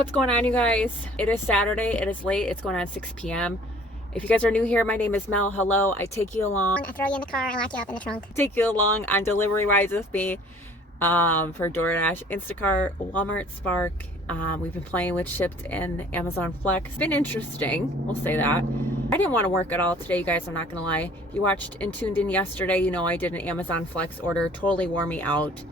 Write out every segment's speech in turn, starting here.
What's going on, you guys? It is Saturday. It is late. It's going on 6 p.m. If you guys are new here, my name is Mel. Hello. I take you along. I throw you in the car. I lock you up in the trunk. Take you along on delivery rides with me for DoorDash, Instacart, Walmart, Spark. We've been playing with Shipped and Amazon Flex. It's been interesting. We'll say that. I didn't want to work at all today, you guys. I'm not going to lie. If you watched and tuned in yesterday, you know I did an Amazon Flex order. Totally wore me out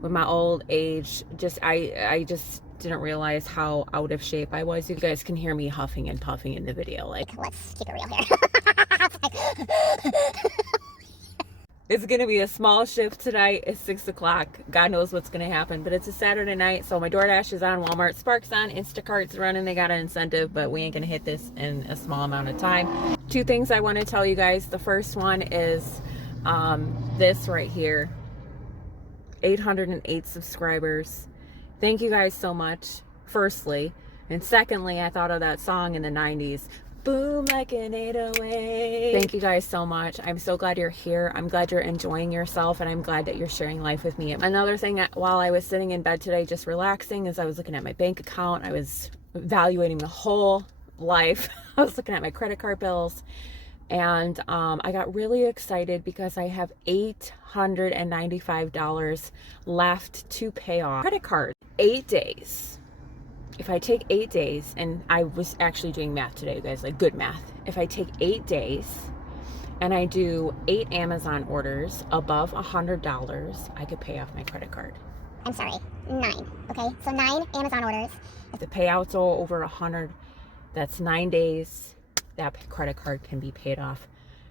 with my old age. I just didn't realize how out of shape I was. You guys can hear me huffing and puffing in the video. Like, let's keep it real here. It's gonna be a small shift tonight. It's 6 o'clock. God knows what's gonna happen, but it's a Saturday night, so my DoorDash is on, Walmart Spark's on, Instacart's running. They got an incentive, but we ain't gonna hit this in a small amount of time. Two things I want to tell you guys. The first one is this right here. 808 subscribers. Thank you guys so much, firstly. And secondly, I thought of that song in the 90s. Boom like an 808. Thank you guys so much. I'm so glad you're here. I'm glad you're enjoying yourself, and I'm glad that you're sharing life with me. Another thing, while I was sitting in bed today just relaxing, is I was looking at my bank account. I was evaluating the whole life. I was looking at my credit card bills. And I got really excited because I have $895 left to pay off credit card. 8 days. If I take 8 days, and I was actually doing math today, you guys, like good math. If I take 8 days and I do 8 Amazon orders above $100, I could pay off my credit card. I'm sorry, 9. Okay, so 9 Amazon orders. If the payouts are over 100, that's 9 days. That credit card can be paid off.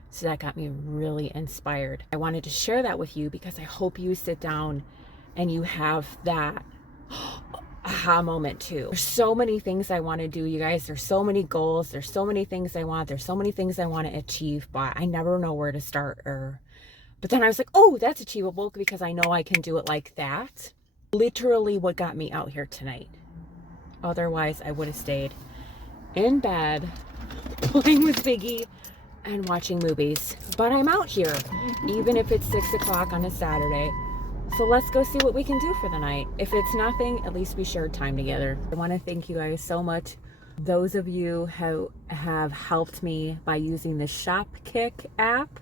So that got me really inspired. I wanted to share that with you because I hope you sit down and you have that aha moment too. There's so many things I want to do, you guys. There's so many goals. There's so many things I want. There's so many things I want to achieve, but I never know where to start. But then I was like, oh, that's achievable because I know I can do it like that. Literally what got me out here tonight. Otherwise, I would have stayed in bed playing with Biggie and watching movies. But I'm out here, even if it's 6 o'clock on a Saturday. So let's go see what we can do for the night. If it's nothing, at least we shared time together. I want to thank you guys so much. Those of you who have helped me by using the Shopkick app.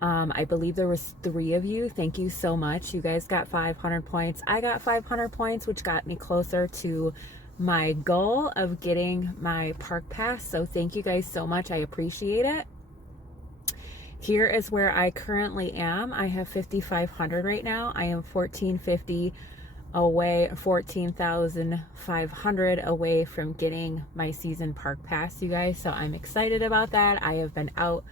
I believe there was 3 of you. Thank you so much. You guys got 500 points. I got 500 points, which got me closer to my goal of getting my park pass. So thank you guys so much. I appreciate it. Here is where I currently am. I have 5,500 right now. I am 1450 away, 14,500 away from getting my season park pass, you guys. So I'm excited about that. I have been out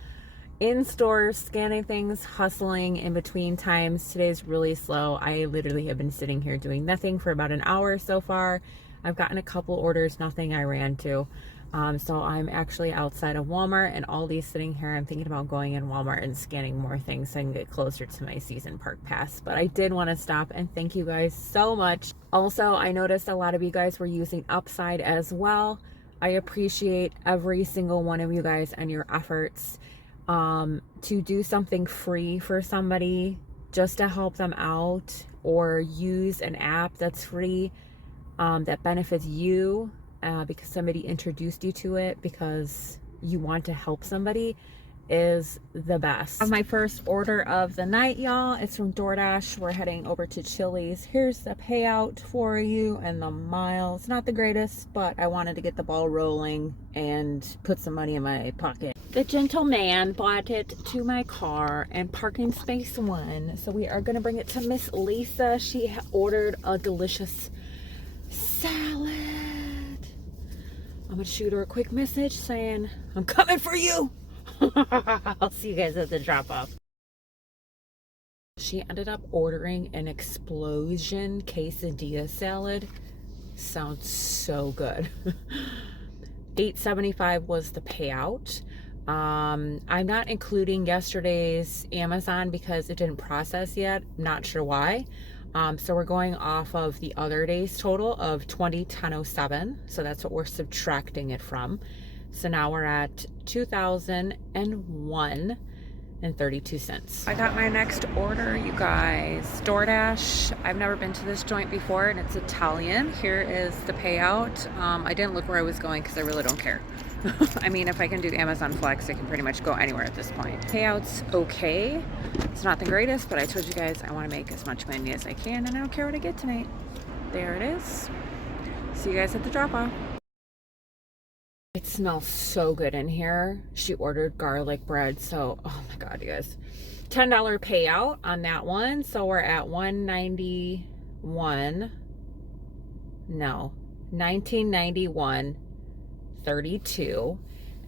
in stores scanning things, hustling in between times. Today's really slow. I literally have been sitting here doing nothing for about an hour so far. I've gotten a couple orders, nothing I ran to. So I'm actually outside of Walmart and Aldi's sitting here. I'm thinking about going in Walmart and scanning more things so I can get closer to my season park pass. But I did want to stop and thank you guys so much. Also, I noticed a lot of you guys were using Upside as well. I appreciate every single one of you guys and your efforts to do something free for somebody just to help them out, or use an app that's free. That benefits you because somebody introduced you to it because you want to help somebody, is the best. My first order of the night, y'all. It's from DoorDash. We're heading over to Chili's. Here's the payout for you and the miles. Not the greatest, but I wanted to get the ball rolling and put some money in my pocket. The gentleman brought it to my car and parking space 1. So we are going to bring it to Miss Lisa. She ordered a delicious salad. I'm gonna shoot her a quick message saying I'm coming for you. I'll see you guys at the drop off. She ended up ordering an explosion quesadilla salad. Sounds so good. $8.75 was the payout. I'm not including yesterday's Amazon because it didn't process yet. Not sure why. So we're going off of the other day's total of 20,1007. So that's what we're subtracting it from. So now we're at 2001. $2.32. I got my next order, you guys. DoorDash. I've never been to this joint before, and it's Italian. Here is the payout. I didn't look where I was going because I really don't care. I mean, if I can do Amazon Flex, I can pretty much go anywhere at this point. Payout's okay. It's not the greatest, but I told you guys I want to make as much money as I can, and I don't care what I get tonight. There it is. See you guys at the drop-off. It smells so good in here. She ordered garlic bread, so oh my god, you guys. $10 payout on that one, so we're at $19.32.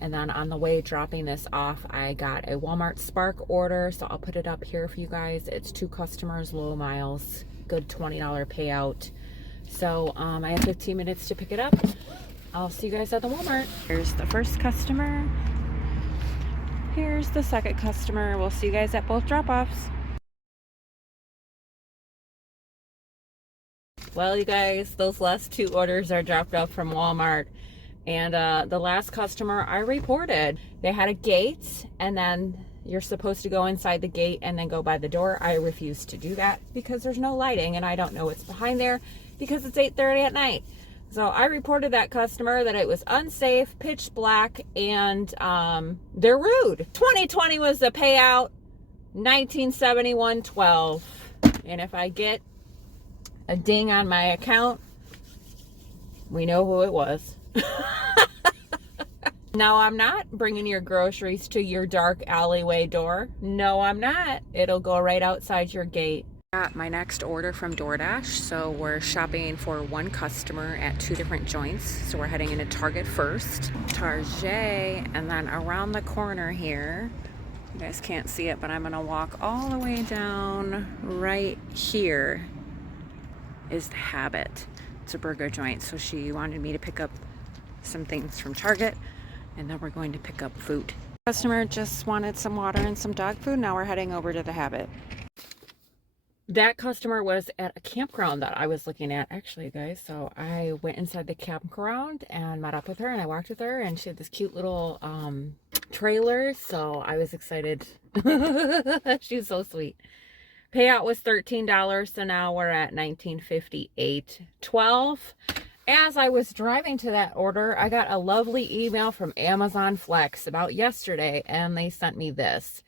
And then on the way dropping this off, I got a Walmart Spark order, so I'll put it up here for you guys. It's 2 customers, low miles, good $20 payout. So I have 15 minutes to pick it up. I'll see you guys at the Walmart. Here's the first customer. Here's the second customer. We'll see you guys at both drop-offs. Well, you guys, those last 2 orders are dropped off from Walmart. And the last customer I reported, they had a gate, and then you're supposed to go inside the gate and then go by the door. I refuse to do that because there's no lighting, and I don't know what's behind there because it's 8:30 at night. So I reported that customer that it was unsafe, pitch black, and they're rude. 2020 was the payout, 1971.12. And if I get a ding on my account, we know who it was. No, I'm not bringing your groceries to your dark alleyway door. No, I'm not. It'll go right outside your gate. Got my next order from DoorDash, so we're shopping for 1 customer at 2 different joints. So we're heading into Target first, Target, and then around the corner here, you guys can't see it, but I'm gonna walk all the way down right here is the Habit. It's a burger joint, so she wanted me to pick up some things from Target, and then we're going to pick up food. Customer just wanted some water and some dog food. Now we're heading over to the Habit. That customer was at a campground that I was looking at, actually, guys. So I went inside the campground and met up with her, and I walked with her, and she had this cute little trailer. So I was excited. She was so sweet. Payout was $13, so now we're at $19.58.12. As I was driving to that order, I got a lovely email from Amazon Flex about yesterday, and they sent me this.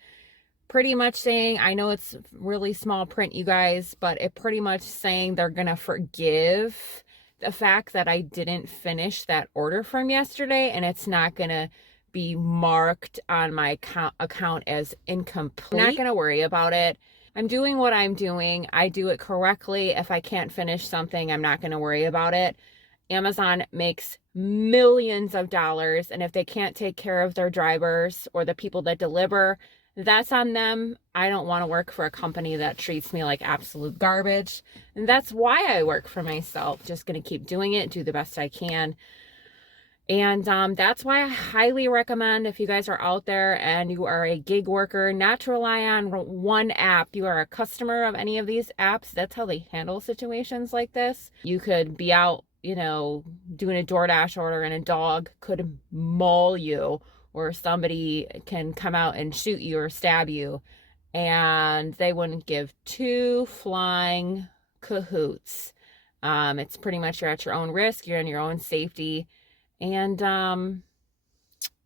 Pretty much saying, I know it's really small print, you guys, but it pretty much saying they're going to forgive the fact that I didn't finish that order from yesterday, and it's not going to be marked on my account as incomplete. I'm not going to worry about it. I'm doing what I'm doing. I do it correctly. If I can't finish something, I'm not going to worry about it. Amazon makes millions of dollars, and if they can't take care of their drivers or the people that deliver, that's on them. I don't want to work for a company that treats me like absolute garbage. And that's why I work for myself. Just going to keep doing it, do the best I can. And that's why I highly recommend, if you guys are out there and you are a gig worker, not to rely on one app. You are a customer of any of these apps. That's how they handle situations like this. You could be out, you know, doing a DoorDash order, and a dog could maul you, or somebody can come out and shoot you or stab you, and they wouldn't give 2 flying cahoots. It's pretty much you're at your own risk, you're in your own safety, and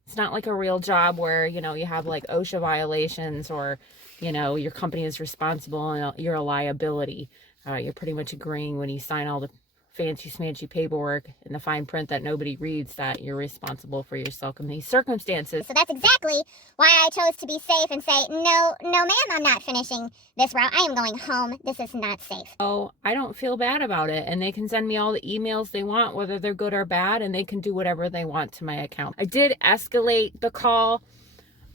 it's not like a real job where, you know, you have like OSHA violations, or, you know, your company is responsible and you're a liability. You're pretty much agreeing when you sign all the fancy smancy paperwork in the fine print that nobody reads that you're responsible for yourself in these circumstances. So that's exactly why I chose to be safe and say, no, ma'am, I'm not finishing this route. I am going home. This is not safe. Oh, I don't feel bad about it. And they can send me all the emails they want, whether they're good or bad, and they can do whatever they want to my account. I did escalate the call.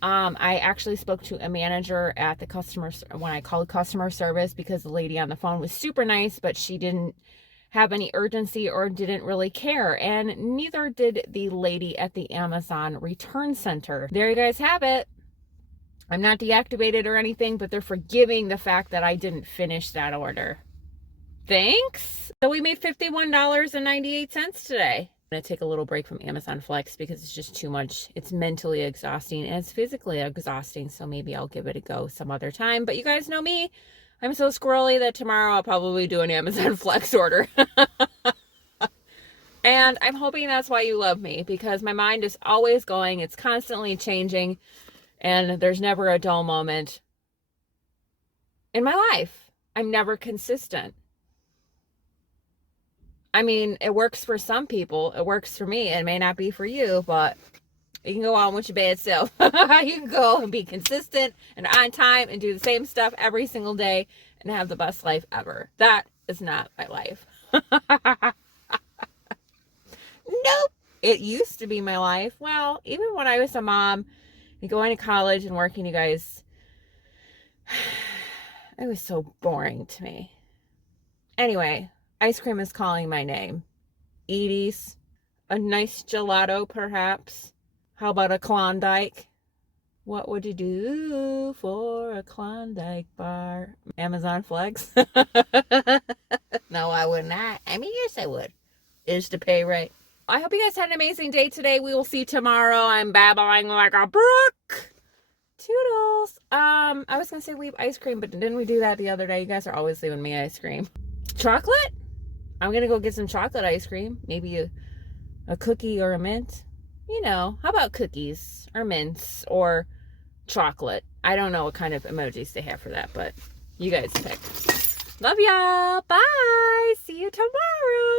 I actually spoke to a manager at the when I called customer service, because the lady on the phone was super nice, but she didn't have any urgency or didn't really care, and neither did the lady at the Amazon return center. There you guys have it. I'm not deactivated or anything, but they're forgiving the fact that I didn't finish that order. Thanks. So we made $51.98 today. going to take a little break from Amazon Flex because it's just too much. It's mentally exhausting and it's physically exhausting. So maybe I'll give it a go some other time. But you guys know me. I'm so squirrely that tomorrow I'll probably do an Amazon Flex order. And I'm hoping that's why you love me, because my mind is always going. It's constantly changing. And there's never a dull moment in my life. I'm never consistent. I mean, it works for some people. It works for me. It may not be for you, but you can go on with your bad self. You can go and be consistent and on time and do the same stuff every single day and have the best life ever. That is not my life. Nope. It used to be my life. Well, even when I was a mom and going to college and working, you guys, it was so boring to me. Anyway, ice cream is calling my name. Edie's, a nice gelato perhaps. How about a Klondike? What would you do for a Klondike bar? Amazon Flex? No, I would not. I mean, yes, I would. Is to pay right. I hope you guys had an amazing day today. We will see tomorrow. I'm babbling like a brook. Toodles. I was going to say leave ice cream, but didn't we do that the other day? You guys are always leaving me ice cream. Chocolate? I'm going to go get some chocolate ice cream. Maybe a cookie or a mint. You know, how about cookies or mints or chocolate? I don't know what kind of emojis they have for that, but you guys pick. Love y'all. Bye. See you tomorrow.